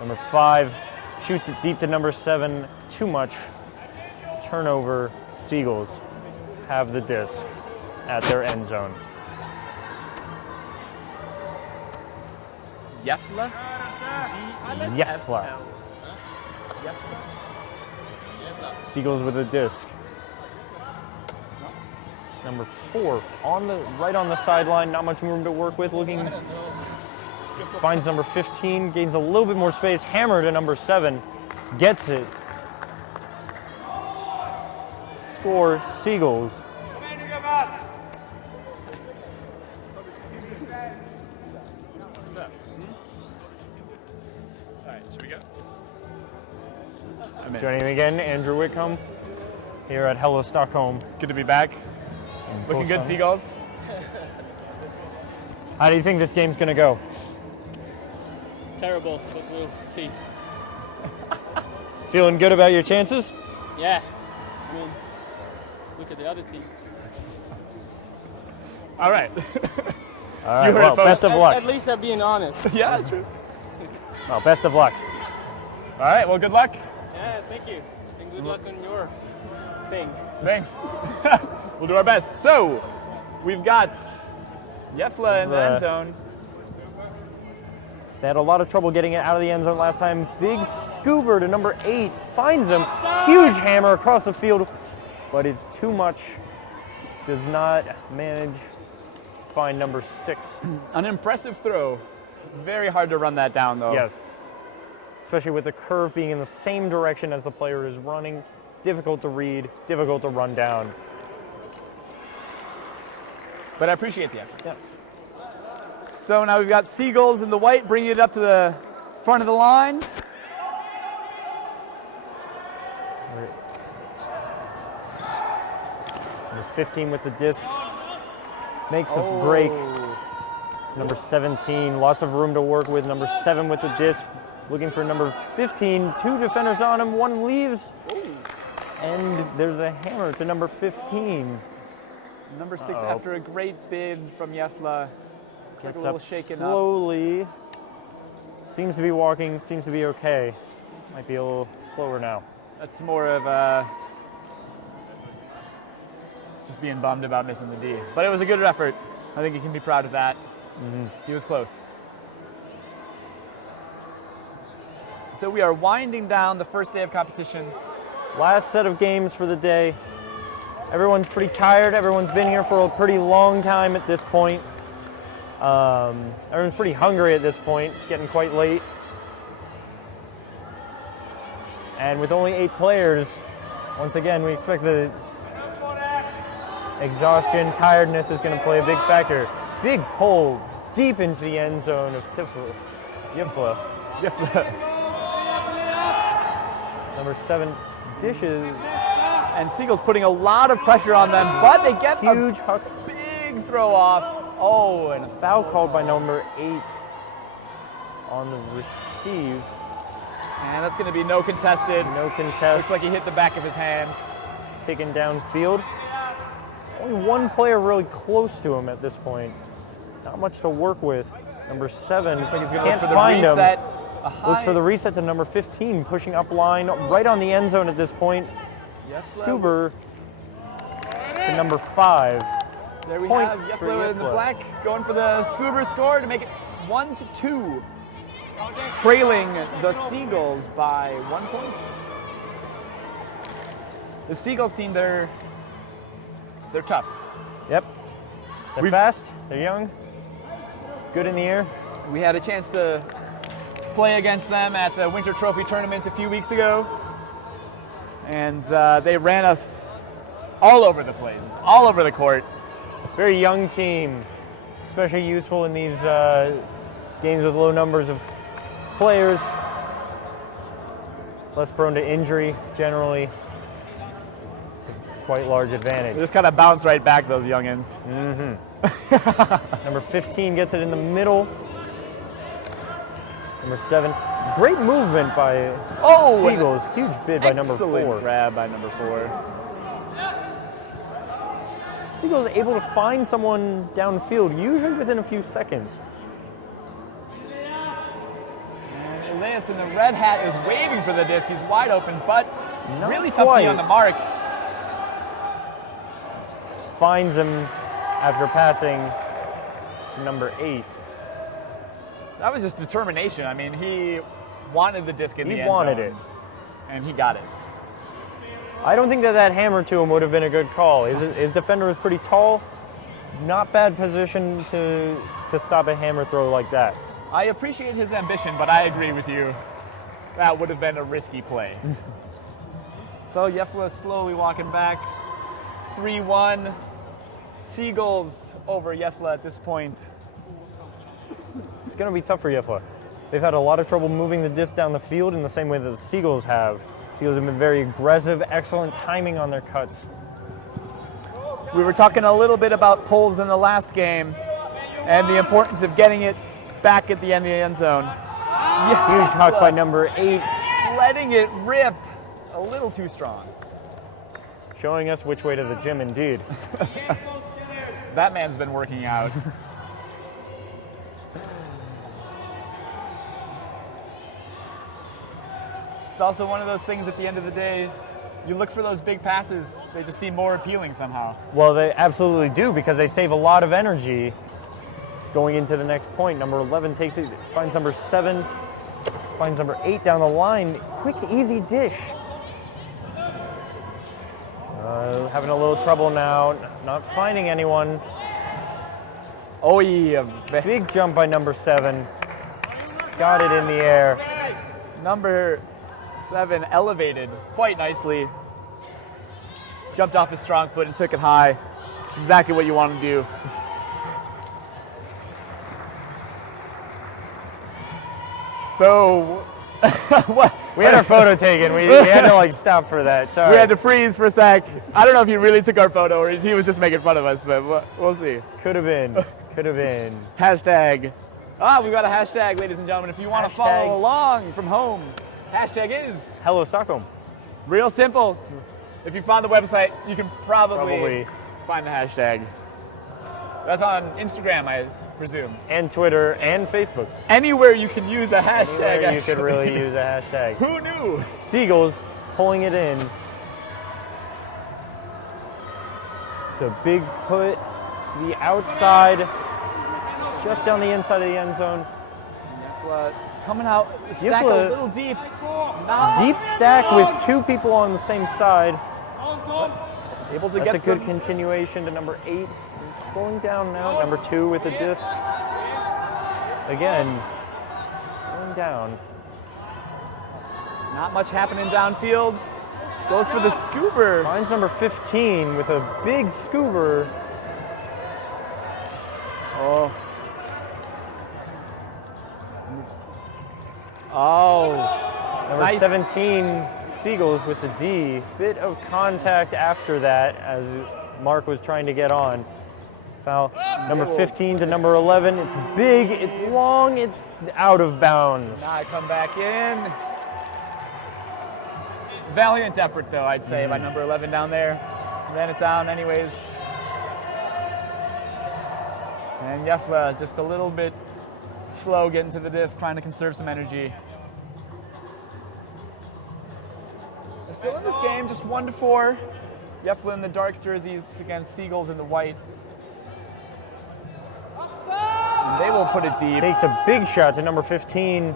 Number 5 shoots it deep to number 7. Too much. Turnover. Seagulls have the disc at their end zone. Gefle? Gefle. Seagulls with a disc. Number 4 right on the sideline, not much room to work with. Finds number 15, gains a little bit more space. Hammer to number 7, gets it. Score, Seagulls. Joining me again, Andrew Whitcomb, here at Hello Stockholm. Good to be back. Looking good, Seagulls. How do you think this game's going to go? Terrible, but we'll see. Feeling good about your chances? Yeah. I mean, look at the other team. All right. All right, well, best of luck. At least I'm being honest. Yeah, that's true. Well, best of luck. All right, well, good luck. Yeah, thank you. And good luck on your thing. Thanks. We'll do our best. So, we've got Gefle in the end zone. They had a lot of trouble getting it out of the end zone last time. Big scooper to number 8, finds him. Huge hammer across the field, but it's too much. Does not manage to find number 6. An impressive throw. Very hard to run that down, though. Yes. Especially with the curve being in the same direction as the player is running. Difficult to read, difficult to run down. But I appreciate the effort. Yes. So now we've got Seagulls in the white, bringing it up to the front of the line. Number 15 with the disc. Makes a break to number 17. Lots of room to work with. Number 7 with the disc. Looking for number 15. 2 defenders on him. 1 leaves. And there's a hammer to number 15. Number 6 after a great bid from Gefle. Gets up slowly. Seems to be walking. Seems to be okay. Might be a little slower now. That's more of just being bummed about missing the D. But it was a good effort. I think he can be proud of that. Mm-hmm. He was close. So we are winding down the first day of competition. Last set of games for the day. Everyone's pretty tired. Everyone's been here for a pretty long time at this point. Everyone's pretty hungry at this point. It's getting quite late. And with only 8 players, once again, we expect the exhaustion, tiredness is going to play a big factor. Big pull deep into the end zone of Gefle. Number 7 dishes. And Seagulls putting a lot of pressure on them, but they get huge a big throw off. Oh, and a foul called by number 8 on the receive. And that's going to be no contested. No contest. Looks like he hit the back of his hand. Taken downfield. Only 1 player really close to him at this point. Not much to work with. Number 7 can't find him. Looks for the reset to number 15, pushing up line right on the end zone at this point. Stuber to number 5. There we have Gefle in the black going for the Scuba score to make it 1-2. Trailing the Seagulls by 1 point. The Seagulls team, they're tough. Yep. They're fast, they're young, good in the air. We had a chance to play against them at the Winter Trophy tournament a few weeks ago. And they ran us all over the place, all over the court. Very young team, especially useful in these games with low numbers of players. Less prone to injury, generally. It's a quite large advantage. They just kind of bounce right back, those youngins. Mm-hmm. Number 15 gets it in the middle. Number 7, great movement by Seagulls. Huge bid by number 4. Excellent grab by number 4. Seagulls able to find someone downfield, usually within a few seconds. And it Elias in the red hat is waving for the disc. He's wide open, but Not really tough quite. D on the mark. Finds him after passing to number 8. That was just determination. I mean, he wanted the disc in the end zone. He wanted it. And he got it. I don't think that hammer to him would have been a good call. His defender was pretty tall. Not bad position to stop a hammer throw like that. I appreciate his ambition, but I agree with you. That would have been a risky play. So Gefle slowly walking back. 3-1. Seagulls over Gefle at this point. It's going to be tough for Gefle. They've had a lot of trouble moving the disc down the field in the same way that the Seagulls have. Seagulls have been very aggressive, excellent timing on their cuts. We were talking a little bit about pulls in the last game and the importance of getting it back at the end of the end zone. Huge huck by number 8. Letting it rip a little too strong. Showing us which way to the gym indeed. That man's been working out. It's also one of those things at the end of the day, you look for those big passes, they just seem more appealing somehow. Well, they absolutely do because they save a lot of energy going into the next point. Number 11 takes it, finds number 7, finds number 8 down the line. Quick, easy dish. Having a little trouble now, not finding anyone. Oh yeah. Big jump by number 7. Got it in the air. Number 7 elevated quite nicely. Jumped off his strong foot and took it high. It's exactly what you want to do. So, what? We had our photo taken. We had to stop for that. Sorry. We had to freeze for a sec. I don't know if he really took our photo or he was just making fun of us, but we'll see. Could have been. Could have been. Hashtag. We got a hashtag, ladies and gentlemen. If you want to follow along from home, hashtag is Hello Stockholm. real simple. If you find the website, you can probably find the hashtag. That's on Instagram, I presume. And Twitter and Facebook. Anywhere you can use a hashtag. Anywhere you could really use a hashtag. Who knew? Seagulls pulling it in. It's a big put to the outside, just down the inside of the end zone. Coming out, stack a little deep. Deep stack with 2 people on the same side. Able to That's get a good some. continuation to number 8. It's slowing down now. Number 2 with a disc. Again, slowing down. Not much happening downfield. Goes for the scooper. Finds number 15 with a big scooper. Oh, Number nice. 17, Seagulls with the D. Bit of contact after that as Mark was trying to get on. Foul. Number 15 to number 11. It's big, it's long, it's out of bounds. Now I come back in. Valiant effort, though, I'd say, by number 11 down there. Ran it down anyways. And Gefle just a little bit slow getting to the disc, trying to conserve some energy. They're still in this game, just 1-4. Gefle in the dark jerseys against Seagulls in the white. And they will put it deep. Takes a big shot to number 15.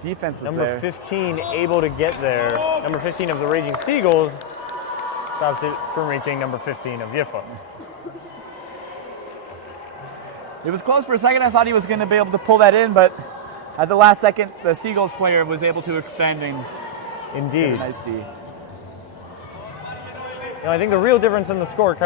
Defense was Number there. 15 able to get there. Number 15 of the Raging Seagulls stops it from reaching number 15 of Gefle. It was close for a second. I thought he was going to be able to pull that in, but at the last second, the Seagulls player was able to extend and get a Indeed. nice D. I think the real difference in the score,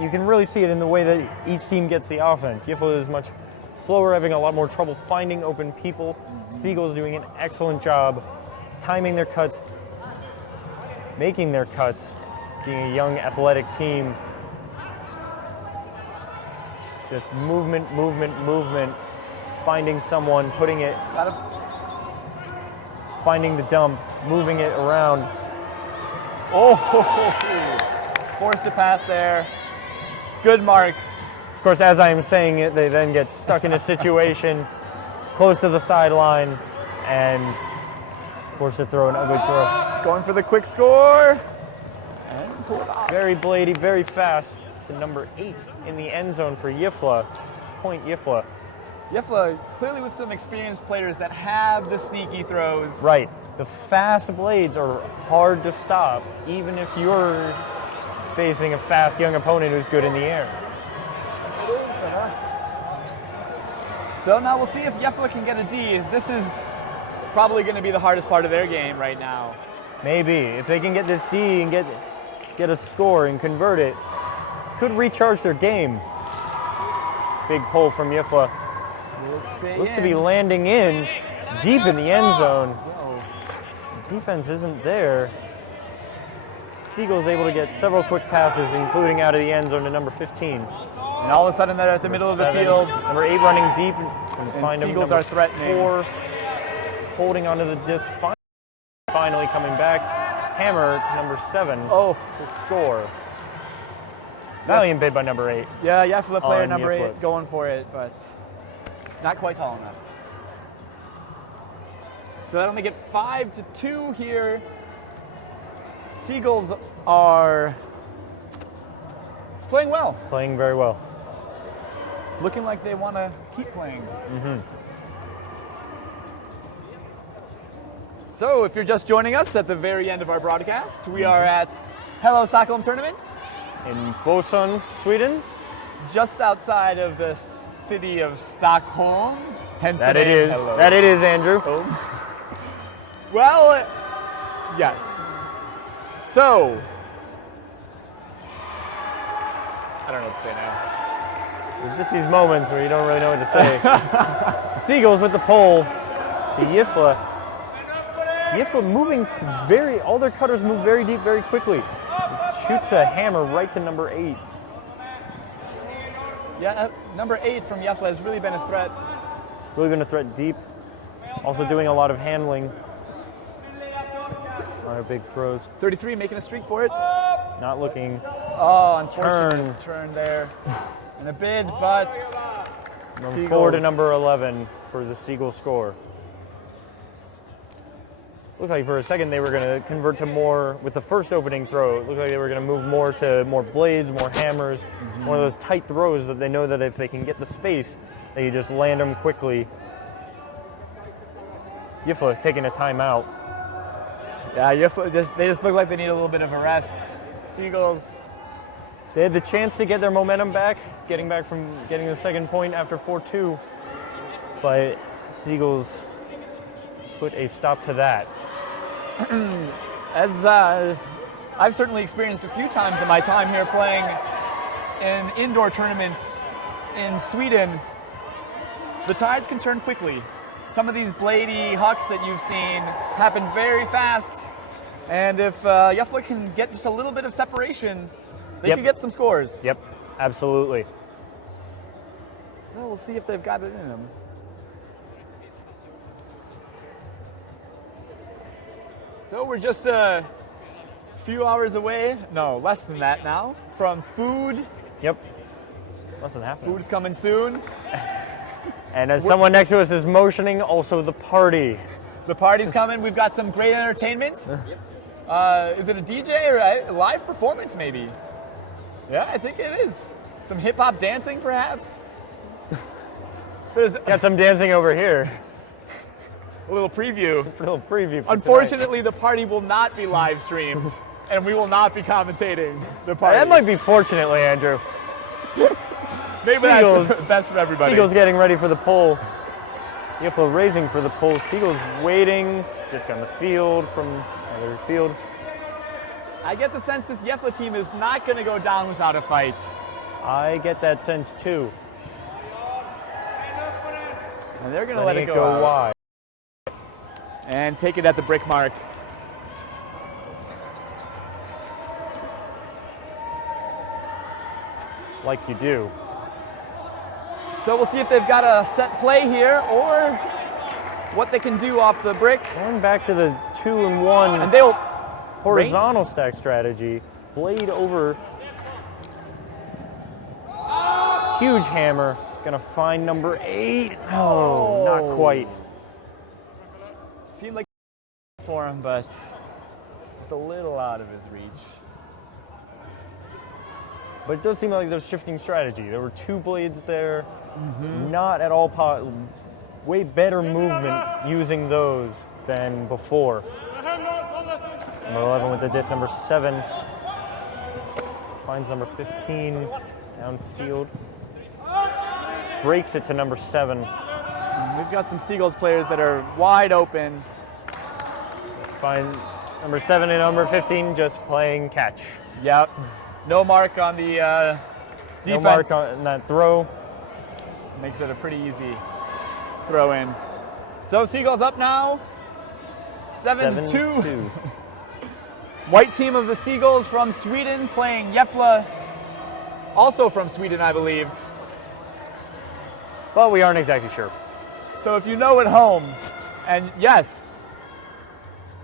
you can really see it in the way that each team gets the offense. Gefle is much slower, having a lot more trouble finding open people. Seagulls doing an excellent job timing their cuts, making their cuts, being a young athletic team. Just movement, movement, movement, finding someone, putting it, finding the dump, moving it around. Oh, forced to pass there. Good mark. Of course, as I am saying it, they then get stuck in a situation close to the sideline, and forced to throw an ugly throw. Going for the quick score. And pull it off. Very bladey, very fast to number 8 in the end zone for Gefle. Point Gefle. Gefle, clearly with some experienced players that have the sneaky throws. Right. The fast blades are hard to stop, even if you're facing a fast young opponent who's good in the air. So now we'll see if Gefle can get a D. This is probably going to be the hardest part of their game right now. Maybe. If they can get this D and get a score and convert it, could recharge their game. Big pull from Gefle. Looks to be landing in deep in the end zone. Defense isn't there. Seagulls able to get several quick passes, including out of the end zone to number 15. And all of a sudden they're at the middle of the field. Number 8 running deep and find Seagulls him. are threatening. 4 holding onto the disc. Finally coming back. Hammer to number 7. Oh, to score. Valiant bid by number 8. Yeah, Gefle player On number Gefle. 8 going for it, but not quite tall enough. So that'll make it 5-2 here. Seagulls are playing well. Playing very well. Looking like they want to keep playing. So if you're just joining us at the very end of our broadcast, we are at Hello Stockholm Tournament. In Boson, Sweden. Just outside of the city of Stockholm. Hence That the it name is. Hello. That it is, Andrew. Well, yes. So, I don't know what to say now. There's just these moments where you don't really know what to say. The Seagulls with the pole to Gefle. Gefle moving all their cutters move very deep, very quickly. Shoots a hammer right to number 8. Yeah, number 8 from Gefle has really been a threat. Really been a threat deep. Also doing a lot of handling. Our big throws. 33 making a streak for it. Not looking. Oh, unfortunate turn there. And a bid, but Number 4 to number 11 for the Seagull score. Looked like for a second they were going to convert to more with the first opening throw. It looked like they were going to move more to more blades, more hammers, one of those tight throws that they know that if they can get the space, they can just land them quickly. Gefle taking a timeout. Yeah, they just look like they need a little bit of a rest. Seagulls. They had the chance to get their momentum back, getting the second point after 4-2, but Seagulls put a stop to that. As I've certainly experienced a few times in my time here playing in indoor tournaments in Sweden, the tides can turn quickly. Some of these bladey hucks that you've seen happen very fast, and if Gefle can get just a little bit of separation, they can get some scores. Yep, absolutely. So we'll see if they've got it in them. So we're just a few hours away, no, less than that now, from food. Yep, less than half. Food's coming soon. And as someone next to us is motioning, also the party. The party's coming. We've got some great entertainment. Is it a DJ or a live performance maybe? Yeah, I think it is. Some hip-hop dancing perhaps? There's Got some dancing over here. a little preview. A little preview for Unfortunately, the party will not be live streamed, and we will not be commentating the party. That might be fortunately, Andrew. Maybe Seagulls. that's the best for everybody. Seagulls getting ready for the pull. Gefle raising for the pull. Seagulls waiting. Just on the field from other field. I get the sense this Gefle team is not going to go down without a fight. I get that sense too. And they're going to let it go out. wide. And take it at the brick mark. Like you do. So we'll see if they've got a set play here or what they can do off the brick. Going back to the 2-and-1 And they'll horizontal stack strategy. Blade over. Huge hammer. Gonna find number 8. Oh, not quite. for him, but just a little out of his reach. But it does seem like there's shifting strategy. There were 2 blades there, not at all way better movement using those than before. Number 11 with the diff. Number 7 finds number 15 downfield. Breaks it to number 7. We've got some Seagulls players that are wide open. Find number 7 and number 15 just playing catch. Yep. No mark on the defense. No mark on that throw. Makes it a pretty easy throw in. So Seagulls up now, 7-2. White team of the Seagulls from Sweden playing Gefle, also from Sweden, I believe. But we aren't exactly sure. So if you know at home, and yes,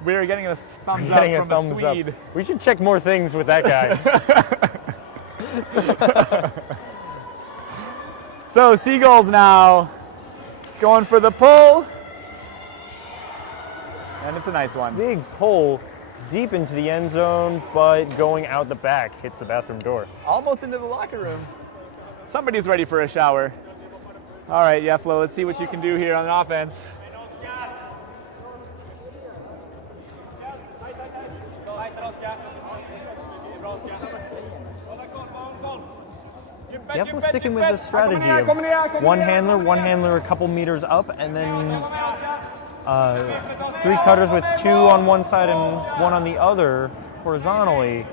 we're getting a thumbs up from a Swede. We should check more things with that guy. So Seagulls now going for the pull. And it's a nice one. Big pull deep into the end zone, but going out the back, hits the bathroom door. Almost into the locker room. Somebody's ready for a shower. All right, Gefle, let's see what you can do here on offense. Gefle sticking with the strategy of one handler a couple meters up, and then 3 cutters with 2 on one side and 1 on the other horizontally.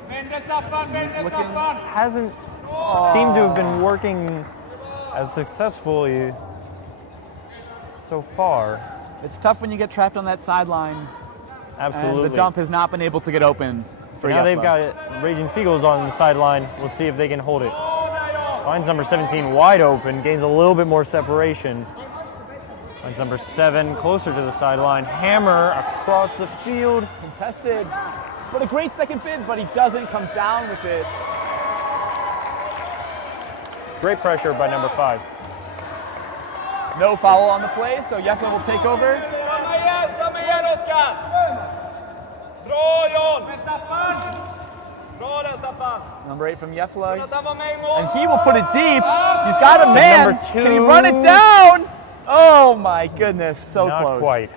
Hasn't seemed to have been working as successfully so far. It's tough when you get trapped on that sideline. Absolutely. And the dump has not been able to get open for now Gefle. they've got Raging Seagulls on the sideline. We'll see if they can hold it. Finds number 17 wide open, gains a little bit more separation. Finds number 7 closer to the sideline. Hammer across the field. Contested. But a great second bid, but he doesn't come down with it. Great pressure by number 5. No foul on the play, so Gefle will take over. Number 8 from Gefle. And he will put it deep. He's got a man. Number 2. Can he run it down? Oh my goodness, so Not close. quite.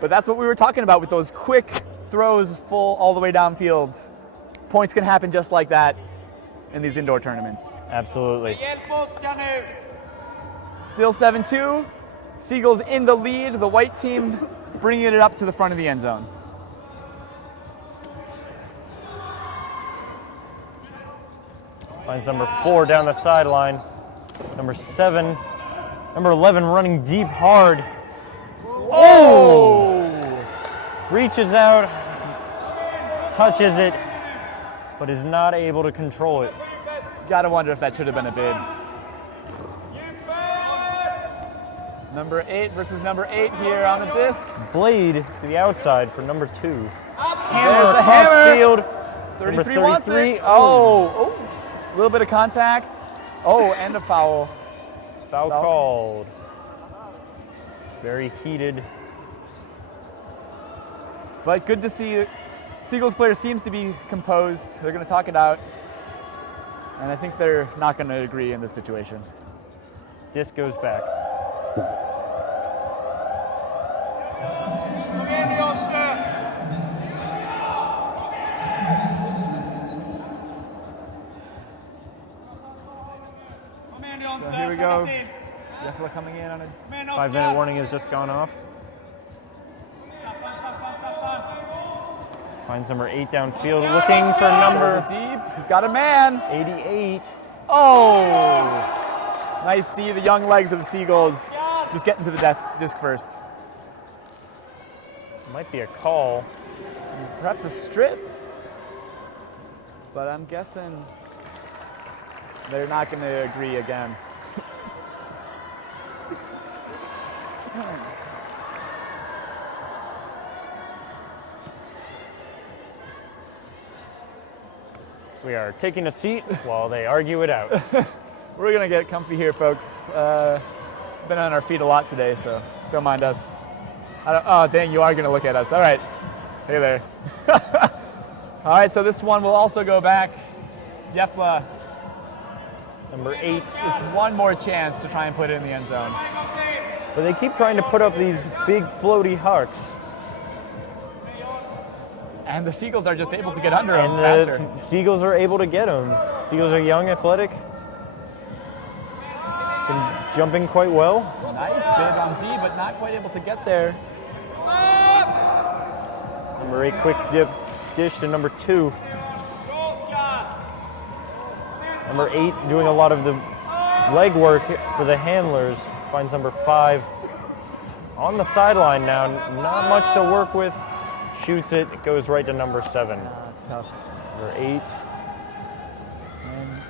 But that's what we were talking about with those quick throws full all the way downfield. Points can happen just like that in these indoor tournaments. Absolutely. Still 7-2. Seagulls in the lead. The white team bringing it up to the front of the end zone. Finds number 4 down the sideline. Number 7. Number 11 running deep hard. Oh! Reaches out, touches it, but is not able to control it. Gotta wonder if that should have been a bid. Number 8 versus number 8 here on the disc. Blade to the outside for number 2. There's Hammer the across hammer. field. 33 Number wants 33. it. Oh, a little bit of contact. Oh, and a foul. Foul called. Very heated. But good to see Seagulls player seems to be composed. They're going to talk it out. And I think they're not going to agree in this situation. Disc goes back. So here we go. Gefle coming in on a 5-minute warning has just gone off. Finds number 8 downfield, looking for number deep. He's got a man. 88. Oh! Nice D, the young legs of the Seagulls. Just getting to the disc first. Might be a call. Perhaps a strip. But I'm guessing they're not going to agree again. We are taking a seat while they argue it out. We're going to get comfy here, folks. been on our feet a lot today, so don't mind us. Oh, dang, you are going to look at us. All right. Hey there. All right, so this one will also go back. Gefle, Number 8. with one more chance to try and put it in the end zone. But they keep trying to put up these big floaty hucks. And the Seagulls are just able to get under them And faster. the Seagulls are able to get them. Seagulls are young, athletic. Jumping quite well. Nice bid on D, but not quite able to get there. Number 8, quick dip, dish to number 2. Number 8 doing a lot of the leg work for the handlers. Finds number 5 on the sideline now. Not much to work with. Shoots it. It goes right to number 7. That's tough. Number 8. And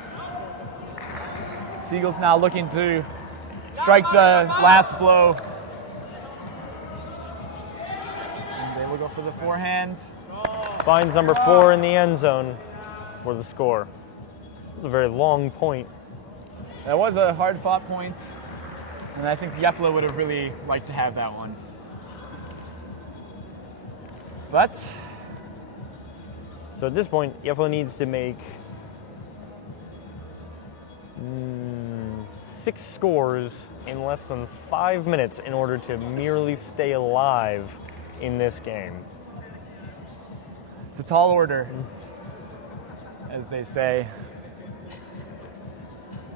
Seagulls now looking to strike the last blow. And they will go for the forehand. Finds number 4 in the end zone for the score. It was a very long point. That was a hard-fought point, and I think Gefle would have really liked to have that one. But So at this point, Gefle needs to make 6 scores in less than 5 minutes in order to merely stay alive in this game. it's a tall order, as they say.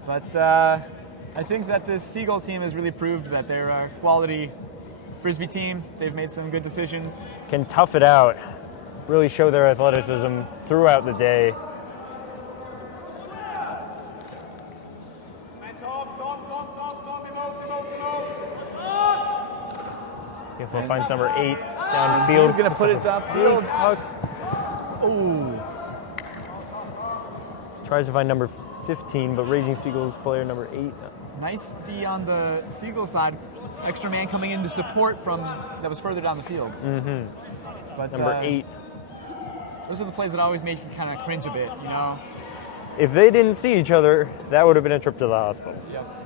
But I think that this Seagulls team has really proved that they're a quality Frisbee team. They've made some good decisions. Can tough it out, really show their athleticism throughout the day. Gefle finds number 8 downfield. He's going to put it downfield. Big huck. Ooh. Tries to find number 15, but Raging Seagulls player number 8. Nice D on the Seagull side. Extra man coming in to support from that was further down the field. Mm-hmm. But Number 8. those are the plays that always make you kind of cringe a bit, you know? If they didn't see each other, that would have been a trip to the hospital. Yep.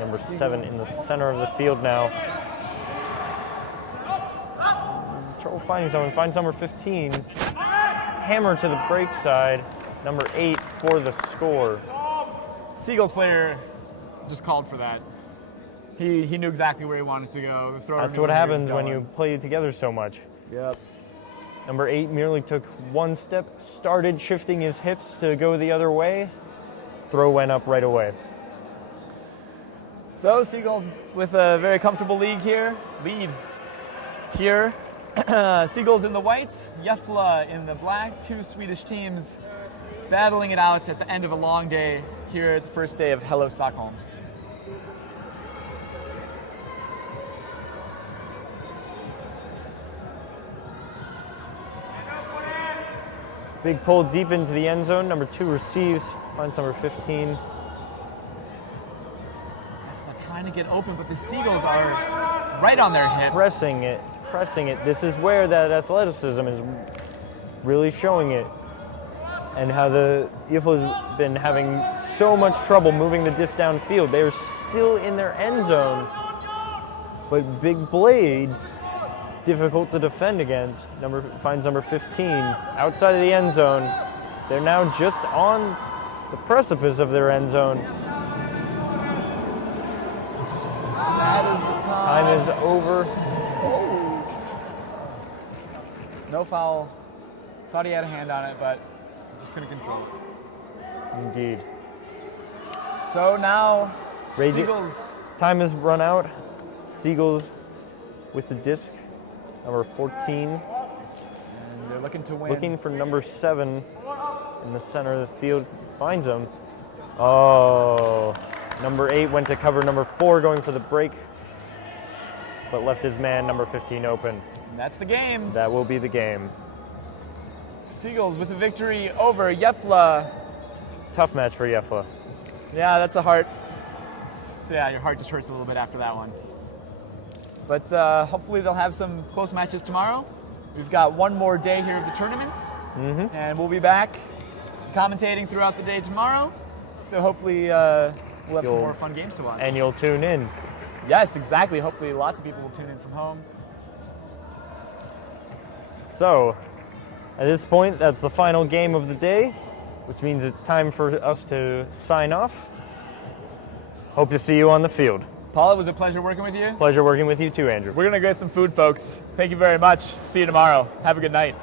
Number 7 in the center of the field now. Trouble finding someone. Finds number 15. Hammer to the break side. Number 8 for the score. Seagulls player just called for that. He knew exactly where he wanted to go. The thrower That's knew what where he was happens when going. you play together so much. Yep. Number 8 merely took one step, started shifting his hips to go the other way. Throw went up right away. So Seagulls with a very comfortable lead here. Seagulls in the white, Gefle in the black. 2 Swedish teams battling it out at the end of a long day here at the first day of Hello Stockholm. Big pull deep into the end zone. Number 2 receives, finds number 15. Trying to get open, but the Seagulls are right on their hip. Pressing it. This is where that athleticism is really showing it. And how the Gefle has been having so much trouble moving the disc downfield. They are still in their end zone, but big blade, difficult to defend against. Finds number 15 outside of the end zone. They're now just on the precipice of their end zone. That is the time. Time is over. No foul. Thought he had a hand on it, but just couldn't control it. Indeed. So now, Raging- Seagulls. Time has run out. Seagulls with the disc, number 14. And they're looking to win. Looking for number 7 in the center of the field. Finds him. Oh, number 8 went to cover number 4 going for the break, but left his man, number 15, open. And that's the game. That will be the game. Seagulls with a victory over Gefle. Tough match for Gefle. Yeah, that's a heart. Yeah, your heart just hurts a little bit after that one. But hopefully they'll have some close matches tomorrow. We've got one more day here of the tournament, and we'll be back commentating throughout the day tomorrow. So hopefully we'll have some You'll- more fun games to watch. And you'll tune in. Yes, exactly. Hopefully lots of people will tune in from home. So, at this point, that's the final game of the day, which means it's time for us to sign off. Hope to see you on the field. Paul, it was a pleasure working with you. Pleasure working with you too, Andrew. We're going to get some food, folks. Thank you very much. See you tomorrow. Have a good night.